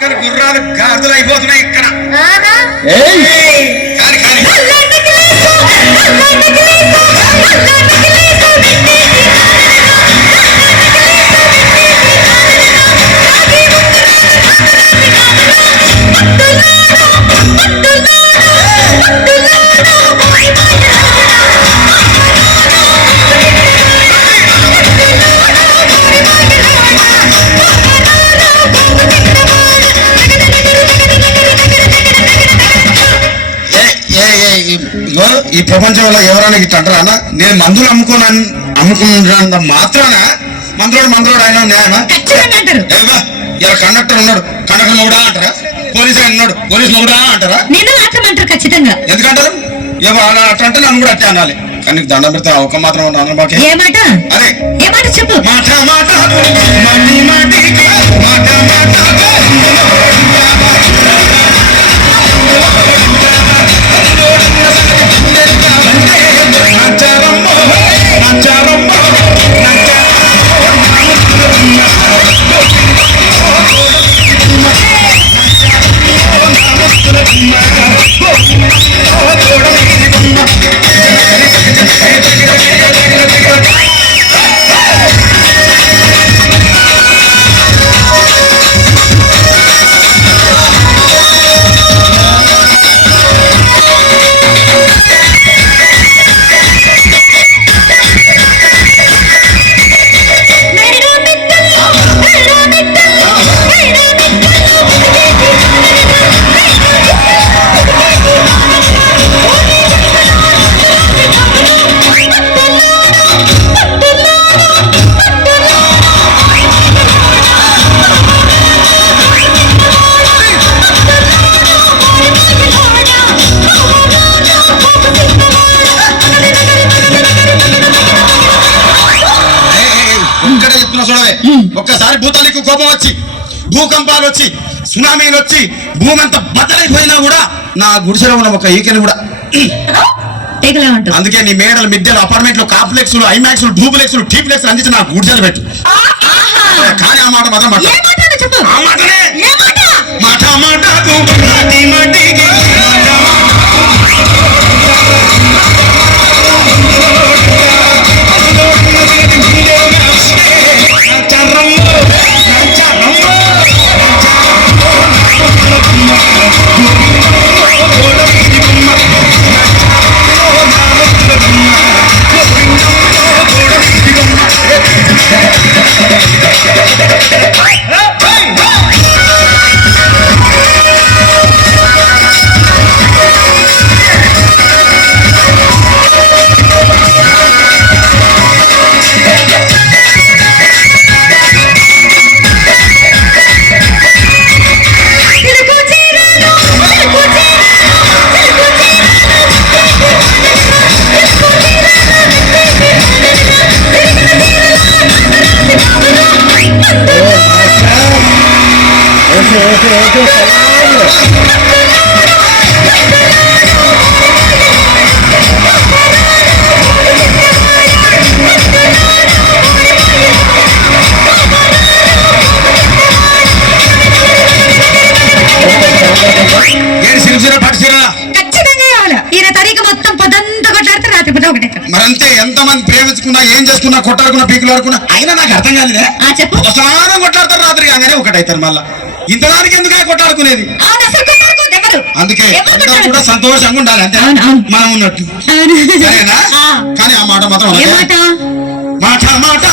కానీ గుర్రాలు గాడిదలు అయిపోతున్నాయి ఇక్కడ ఆహా. ఏయ్ ఈ ప్రపంచంలో ఎవరైనా ఇట్లా అంటారా? నేను మందులు అమ్ముకున్నా అమ్ముకున్నంత మాత్రాన మందులోడు మందులోడు ఆయన న్యాయమా? ఇలా కండక్టర్ ఉన్నాడు. కండక్టర్ మొగుడా అంటారా? పోలీస్ ఆయన ఉన్నాడు. పోలీస్ మొగుడా అంటారా? నిన్ను మాత్రం అంటారు ఖచ్చితంగా. ఎందుకంటారు? అలా అట్లా అంటే నన్ను కూడా అట్టే అనాలి. కానీ దండం పెడితే ఒక మాత్రం అదే ఏ మాట? చెప్పు. మాట మాట చెప్తున్నా చూడవే ఒక్కసారి భూతానికి కోపం వచ్చి భూకంపాలు వచ్చి సునామీలు వచ్చి భూమి అంతా బద్దలైపోయినా కూడా నా గుడిసెలో ఉన్న ఒక ఈకెని కూడా అందుకే నీ మేడలు మిద్దెలు అపార్ట్మెంట్లు కాంప్లెక్స్లు ఐమాక్స్లు డూప్లెక్స్లు టీప్లెక్స్ అందించి నా గుడిసెలు పెట్టు. కానీ ఆ మాట మాత్రం మాట మాట? మాట మరంతే ఎంతమంది ప్రేమించుకున్నా ఏం చేసుకున్నా కొట్టాడుకున్నా పీకులు ఆడుకున్నా అయినా నాకు అర్థం కాలేదే. చెప్పు. ఒకసారి కొట్లాడతారు రాత్రి కాగానే ఒకటైతారు మళ్ళా. ఇంతదానికి ఎందుకే కొట్టాడుకునేది అందుకే అందరూ? కూడా సంతోషంగా ఉండాలి అంతే. మనం ఉన్నట్టు. సరేనా. కానీ ఆ మాట మాత్రం మాటి? మాట మాట